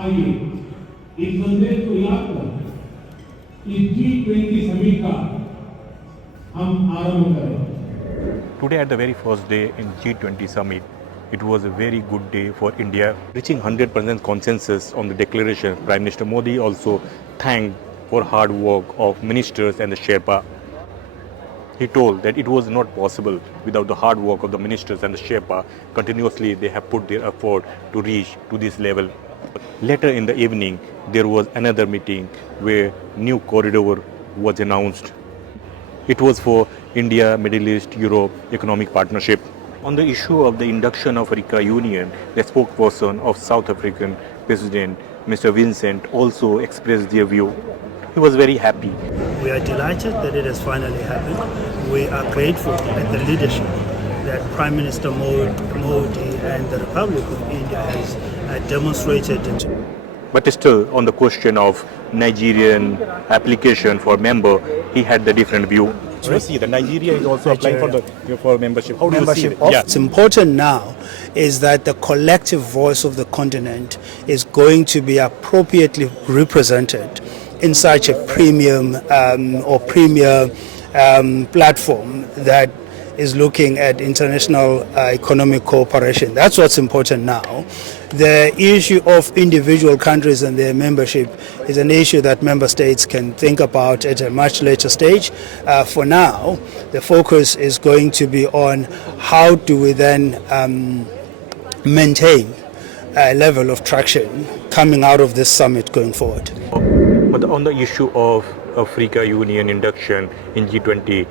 आइए इस संदेश को याद कर इस G20 समिट का हम आरंभ करें. Today at the very first day in G20 Summit, it was a very good day for India, reaching 100% consensus on the declaration. Prime Minister Modi also thanked for hard work of ministers and the Sherpa. He told that it was not possible without the hard work of the ministers and the Sherpa. Continuously they have put their effort to reach to this level. Later in the evening, there was another meeting where new corridor was announced. It was for India, Middle East, Europe Economic Partnership. On the issue of the induction of Africa Union, the spokesperson of South African President, Mr. Vincent, also expressed their view. He was very happy. We are delighted that it has finally happened. We are grateful at the leadership that Prime Minister Modi and the Republic of India has demonstrated. But still, on the question of Nigerian application for member, he had the different view. So you see that Nigeria is also applying for membership. How do you see it? What's important now is that the collective voice of the continent is going to be appropriately represented in such a premium or premier platform that is looking at international economic cooperation. That's what's important now. The issue of individual countries and their membership is an issue that member states can think about at a much later stage. For now, the focus is going to be on how do we then maintain a level of traction coming out of this summit going forward. But on the issue of Africa Union induction in G20,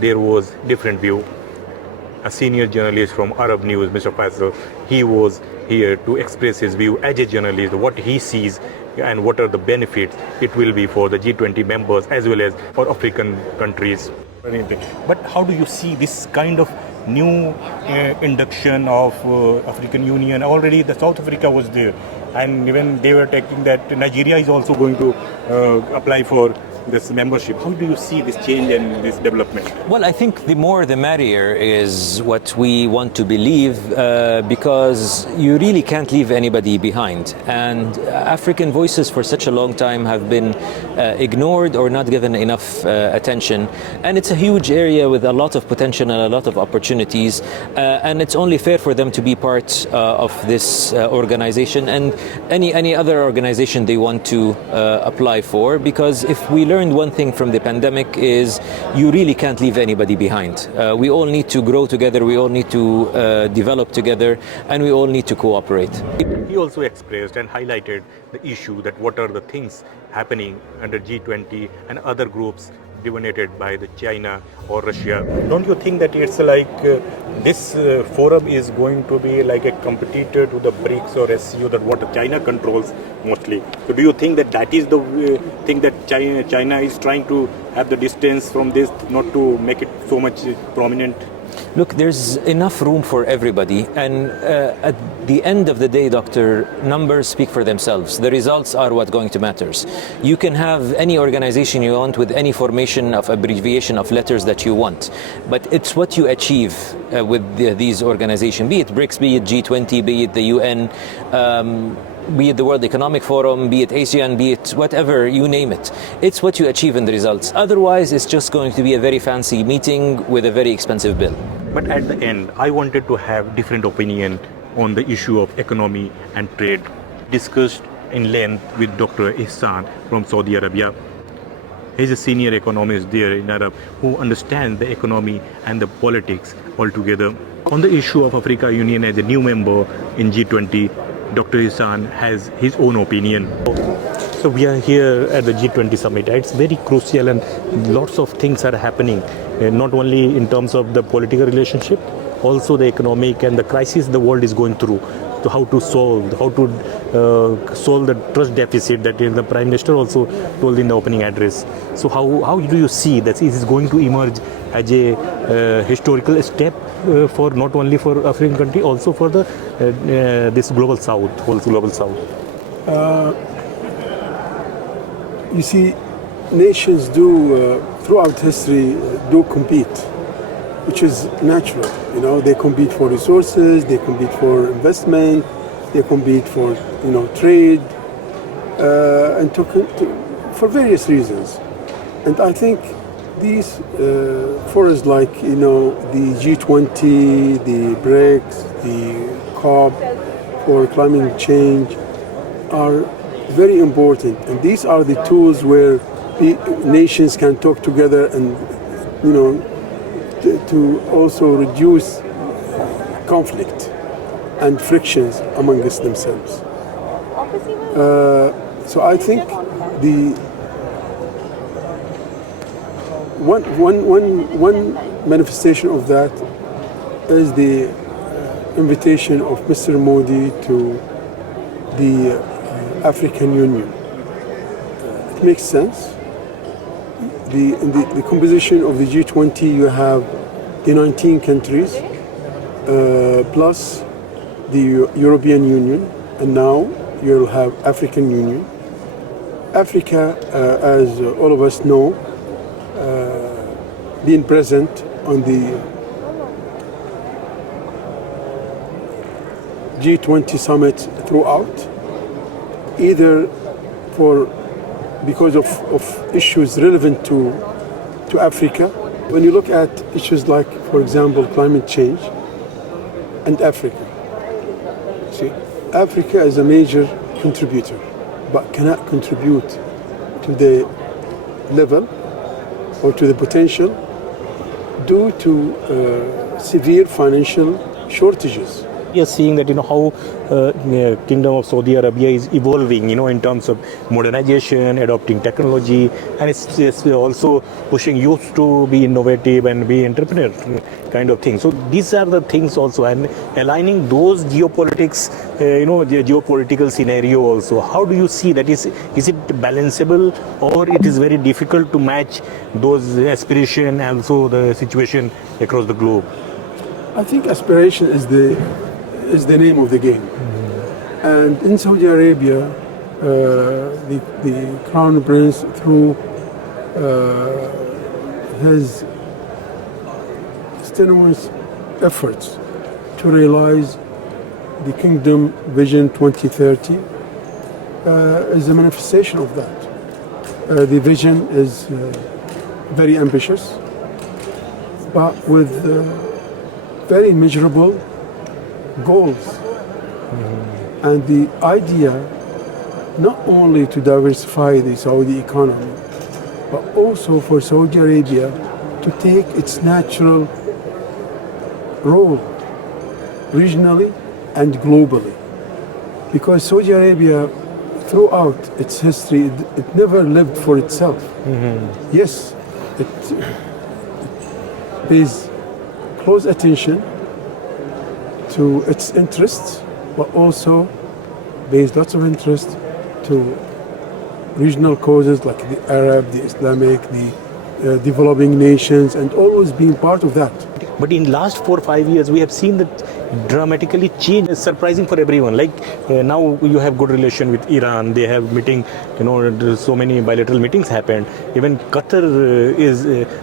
there was different view. A senior journalist from Arab News, Mr. Faisal, he was here to express his view as a journalist, what he sees and what are the benefits it will be for the G20 members as well as for African countries. But how do you see this kind of new induction of African Union? Already the South Africa was there, and even they were taking that Nigeria is also going to apply for this membership. How do you see this change and this development? Well, I think the more the merrier is what we want to believe, because you really can't leave anybody behind. And African voices for such a long time have been ignored or not given enough attention. And it's a huge area with a lot of potential and a lot of opportunities. And it's only fair for them to be part of this organization and any other organization they want to apply for. Because if we learned one thing from the pandemic is you really can't leave anybody behind. We all need to grow together, we all need to develop together, and we all need to cooperate. He also expressed and highlighted the issue that what are the things happening under G20 and other groups dominated by the China or Russia. Don't you think that it's like this forum is going to be like a competitor to the BRICS or SCO, that what China controls mostly? So do you think that that is the thing that China is trying to have the distance from this, not to make it so much prominent? Look, there's enough room for everybody, and at the end of the day, Doctor, numbers speak for themselves. The results are what going to matters. You can have any organization you want with any formation of abbreviation of letters that you want, but it's what you achieve with these organizations, be it BRICS, be it G20, be it the UN, be it the World Economic Forum, be it ASEAN, be it whatever, you name it. It's what you achieve in the results. Otherwise, it's just going to be a very fancy meeting with a very expensive bill. But at the end, I wanted to have different opinion on the issue of economy and trade, discussed in length with Dr. Ihsan from Saudi Arabia. He's a senior economist there in Arab who understands the economy and the politics altogether. On the issue of Africa Union as a new member in G20, Dr. Ihsan has his own opinion. So we are here at the G20 Summit. It's very crucial and lots of things are happening, not only in terms of the political relationship, also the economic and the crisis the world is going through. So how to solve the trust deficit that the Prime Minister also told in the opening address. So how do you see that it is going to emerge as a historical step for not only for African country, also for the this global south, whole global south? You see, nations do throughout history do compete, which is natural. You know, they compete for resources, they compete for investment, they compete for trade, for various reasons. And I think these forums like, the G20, the BRICS, the COP for climate change are very important. And these are the tools where the nations can talk together and, to also reduce conflict and frictions amongst themselves. So I think the one manifestation of that is the invitation of Mr. Modi to the African Union. It makes sense. In the composition of the G20, you have the 19 countries plus the European Union, and now you'll have African Union. Africa, as all of us know, being present on the G20 Summit throughout, either because of issues relevant to Africa. When you look at issues like, for example, climate change and Africa, see, Africa is a major contributor, but cannot contribute to the level or to the potential due to severe financial shortages. We are seeing that how Kingdom of Saudi Arabia is evolving, in terms of modernization, adopting technology, and it's also pushing youth to be innovative and be entrepreneur kind of thing. So these are the things also, and aligning those geopolitics, the geopolitical scenario also. How do you see that? Is it balanceable, or it is very difficult to match those aspiration and also the situation across the globe? I think aspiration is the name of the game. Mm-hmm. And in Saudi Arabia, the Crown Prince, through his strenuous efforts to realize the Kingdom Vision 2030, is a manifestation of that. The vision is very ambitious, but with very measurable goals. Mm-hmm. And the idea not only to diversify the Saudi economy, but also for Saudi Arabia to take its natural role regionally and globally. Because Saudi Arabia, throughout its history, it never lived for itself. Mm-hmm. Yes, it pays close attention to its interests, but also pays lots of interest to regional causes like the Arab, the Islamic, the developing nations, and always being part of that. But in last 4 or 5 years, we have seen that dramatically change. It's surprising for everyone. Like now you have good relation with Iran. They have meeting, so many bilateral meetings happened. Even Qatar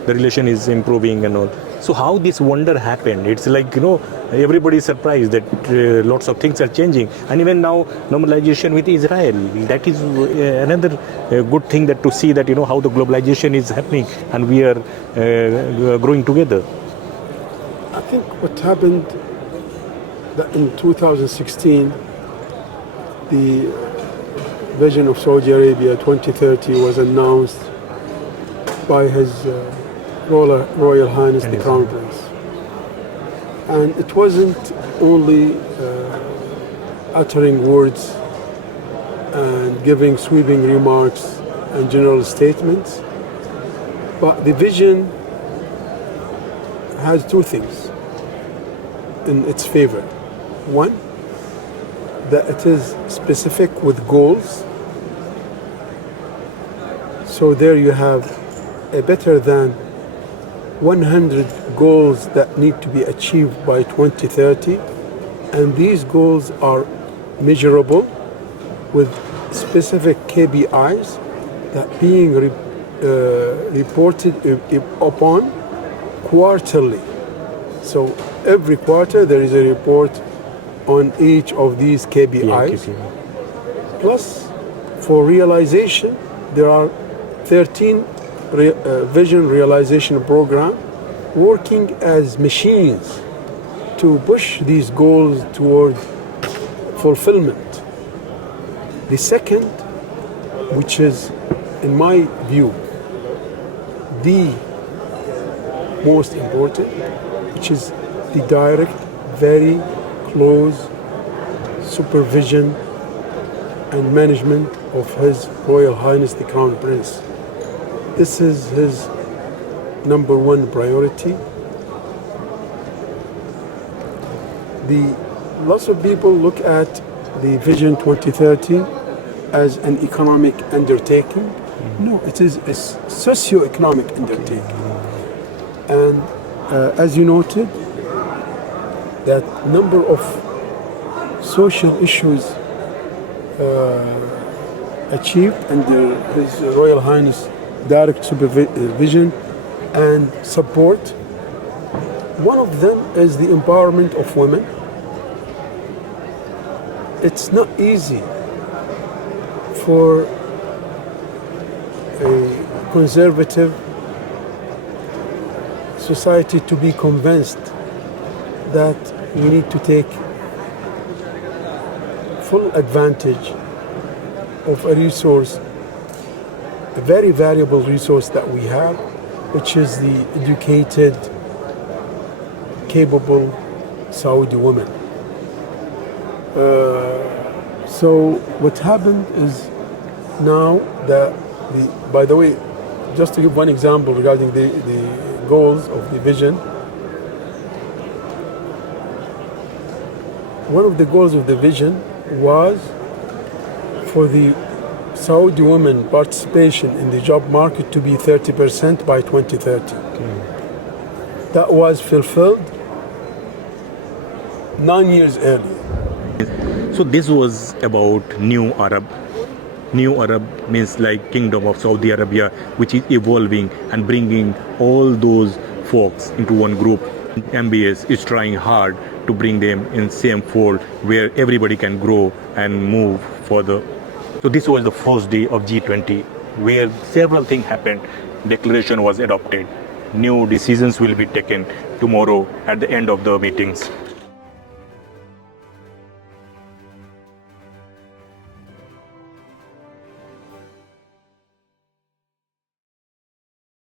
the relation is improving and all. So how this wonder happened? It's like, everybody is surprised that lots of things are changing. And even now, normalization with Israel. That is another good thing that to see that, how the globalization is happening and we are growing together. I think what happened that in 2016, the vision of Saudi Arabia 2030 was announced by His Royal Highness the Crown Prince. And it wasn't only uttering words and giving sweeping remarks and general statements, but the vision has two things in its favor. One, that it is specific with goals. So there you have a better than 100 goals that need to be achieved by 2030, and these goals are measurable with specific KPIs that being reported upon quarterly. So every quarter there is a report on each of these KPIs. Plus, For realization, there are 13 vision realization program working as machines to push these goals toward fulfillment. The second, which is, in my view, the most important, which is the direct, very close supervision and management of His Royal Highness the Crown Prince. This is his number one priority. Lots of people look at the Vision 2030 as an economic undertaking. No, it is a socio-economic undertaking. And as you noted, that number of social issues achieved under His Royal Highness direct supervision and support. One of them is the empowerment of women. It's not easy for a conservative society to be convinced that we need to take full advantage of a resource, a very valuable resource that we have, which is the educated, capable Saudi women. So what happened is now that by the way, just to give one example regarding the goals of the vision, one of the goals of the vision was for the Saudi women participation in the job market to be 30% by 2030. That was fulfilled 9 years earlier. So this was about New Arab. New Arab means like Kingdom of Saudi Arabia, which is evolving and bringing all those folks into one group. MBS is trying hard to bring them in same fold where everybody can grow and move further. So this was the first day of G20 where several things happened. Declaration was adopted. New decisions will be taken tomorrow at the end of the meetings.